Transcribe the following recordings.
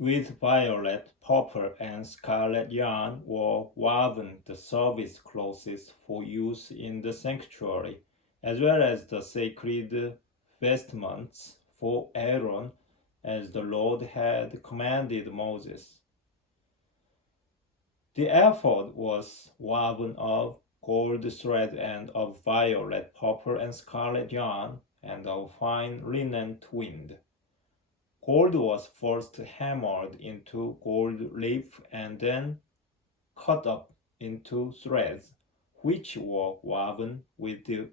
With violet, purple, and scarlet yarn were woven the service clothes for use in the sanctuary, as well as the sacred vestments for Aaron, as the Lord had commanded Moses. The ephod was woven of gold thread and of violet, purple, and scarlet yarn, and of fine linen twinned. Gold was first hammered into gold leaf and then cut up into threads, which were woven with the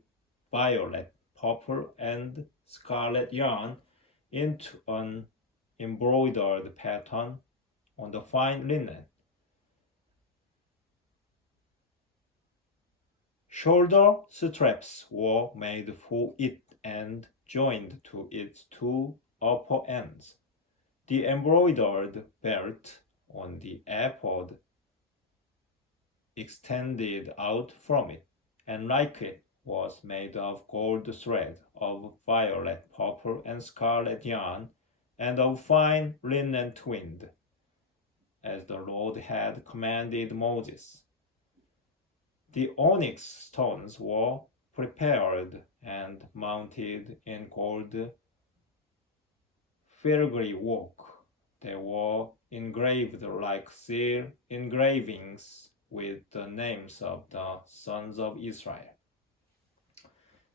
violet, purple, and scarlet yarn into an embroidered pattern on the fine linen. Shoulder straps were made for it and joined to its two upper ends. The embroidered belt on the ephod extended out from it, and like it was made of gold thread, of violet, purple, and scarlet yarn, and of fine linen twinned, as the Lord had commanded Moses. The onyx stones were prepared and mounted in gold filigree work. They were engraved like seal engravings with the names of the sons of Israel.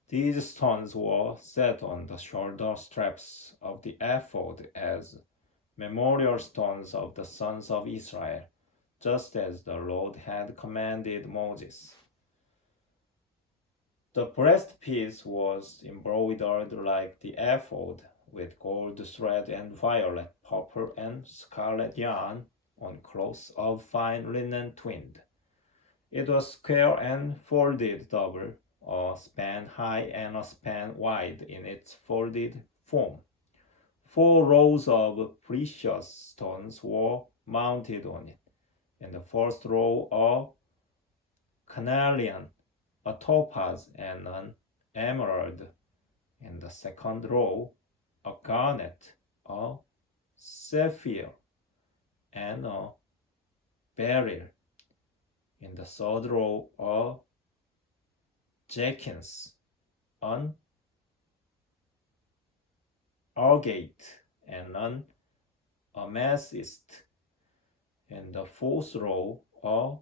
These stones were set on the shoulder straps of the ephod as memorial stones of the sons of Israel, just as the Lord had commanded Moses. The breastpiece was embroidered like the ephod, with gold thread and violet, purple, and scarlet yarn on cloth of fine linen twinned. It was square and folded double, a span high and a span wide in its folded form. 4 rows of precious stones were mounted on it. In the first row, a carnelian, a topaz, and an emerald. In the second row, a garnet, a sapphire, and a beryl. In the third row, a jacinth, an agate, and an amethyst. In the fourth row, a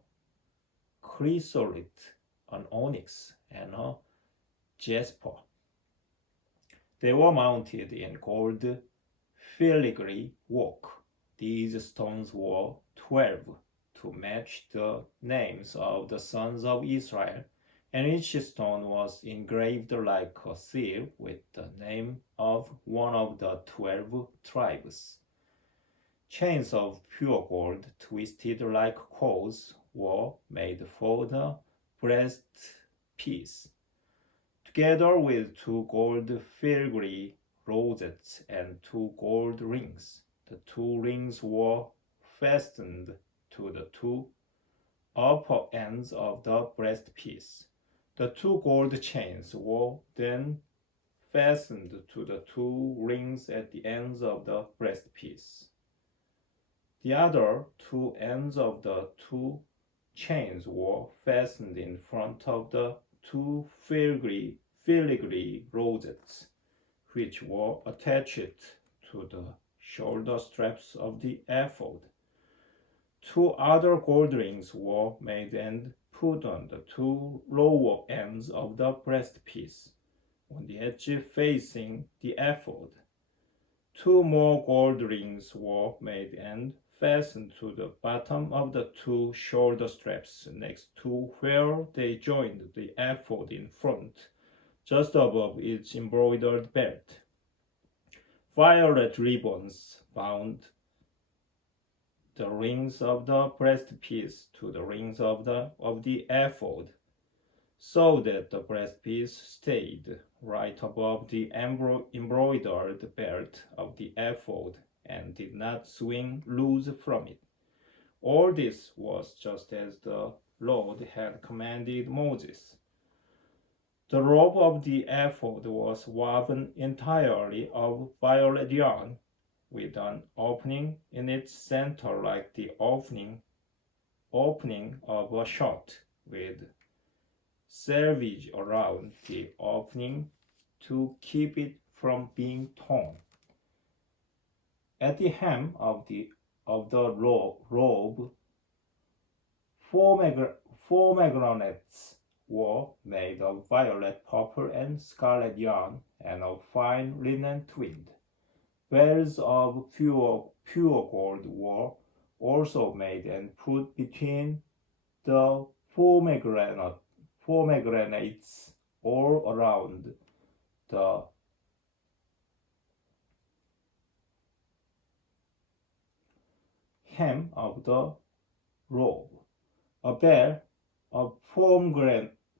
chrysolite, an onyx, and a jasper. They were mounted in gold filigree work. These stones were 12 to match the names of the sons of Israel, and each stone was engraved like a seal with the name of one of the 12 tribes. Chains of pure gold, twisted like cords, were made for the breastpiece, together with 2 gold filigree rosettes and 2 gold rings. The 2 rings were fastened to the 2 upper ends of the breastpiece. The 2 gold chains were then fastened to the 2 rings at the ends of the breastpiece. The other 2 ends of the 2 chains were fastened in front of the 2 filigree rosettes, which were attached to the shoulder straps of the ephod. 2 other gold rings were made and put on the 2 lower ends of the breastpiece, on the edge facing the ephod. 2 more gold rings were made and fastened to the bottom of the 2 shoulder straps next to where they joined the ephod in front, just above its embroidered belt. Violet ribbons bound the rings of the breastpiece to the rings of the ephod, so that the breastpiece stayed right above the embroidered belt of the ephod and did not swing loose from it. All this was just as the Lord had commanded Moses. The robe of the ephod was woven entirely of violet yarn, with an opening in its center like the opening of a shot, with selvage around the opening to keep it from being torn. At the hem of the robe, pomegranates were made of violet, purple, and scarlet yarn, and of fine linen twinned. Bells of pure gold were also made and put between the pomegranates all around the hem of the robe. A bell of pomegranate,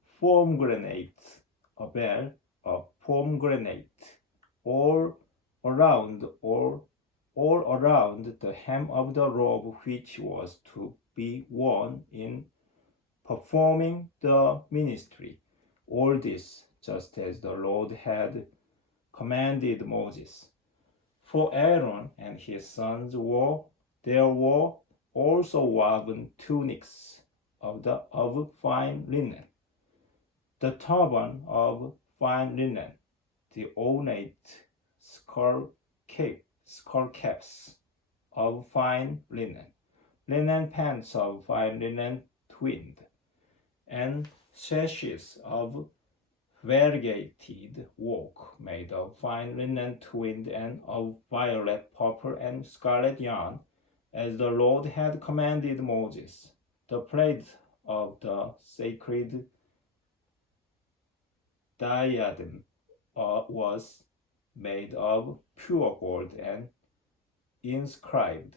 a bell of pomegranate, all around the hem of the robe, which was to be worn in performing the ministry. All this just as the Lord had commanded Moses. For Aaron and his sons there were also woven tunics of fine linen, the turban of fine linen, the ornate skull caps of fine linen, linen pants of fine linen twinned, and sashes of variegated work made of fine linen twinned and of violet, purple, and scarlet yarn, as the Lord had commanded Moses. The plate of the sacred diadem was made of pure gold and inscribed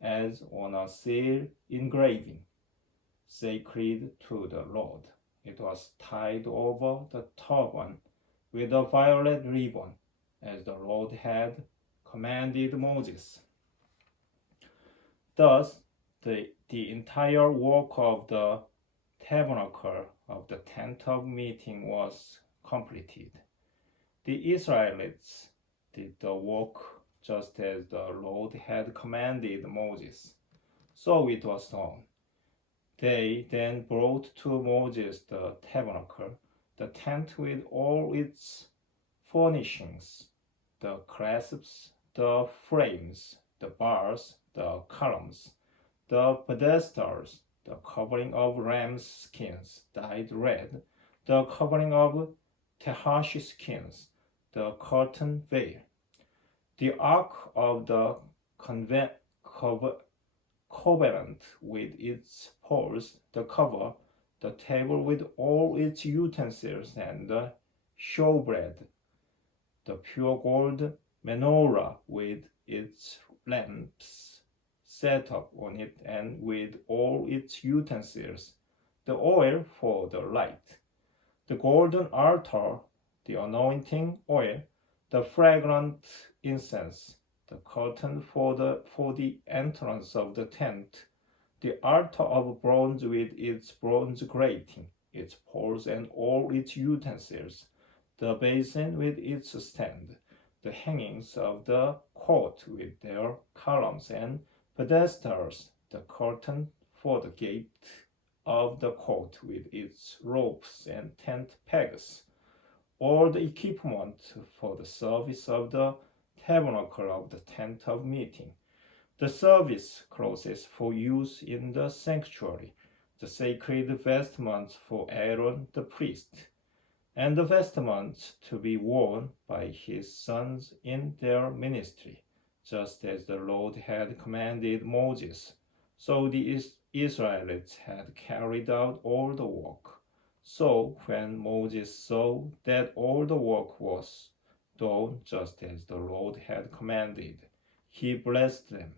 as on a seal engraving, sacred to the Lord. It was tied over the turban with a violet ribbon, as the Lord had commanded Moses. Thus, the entire work of the tabernacle of the tent of meeting was completed. The Israelites did the work just as the Lord had commanded Moses. So it was done. They then brought to Moses the tabernacle, the tent with all its furnishings, the clasps, the frames, the bars, the columns, the pedestals, the covering of ram's skins dyed red, the covering of Tahashi skins, the curtain veil, the ark of the covenant with its poles, the cover, the table with all its utensils, and the showbread, the pure gold menorah with its lamps set up on it and with all its utensils, the oil for the light, the golden altar, the anointing oil, the fragrant incense, the curtain for the entrance of the tent, the altar of bronze with its bronze grating, its poles and all its utensils, the basin with its stand, the hangings of the court with their columns and pedestals, the curtain for the gate of the court with its ropes and tent pegs, all the equipment for the service of the tabernacle of the tent of meeting, the service clothes for use in the sanctuary, the sacred vestments for Aaron the priest, and the vestments to be worn by his sons in their ministry, just as the Lord had commanded Moses. So the Israelites had carried out all the work. So when Moses saw that all the work was done just as the Lord had commanded, he blessed them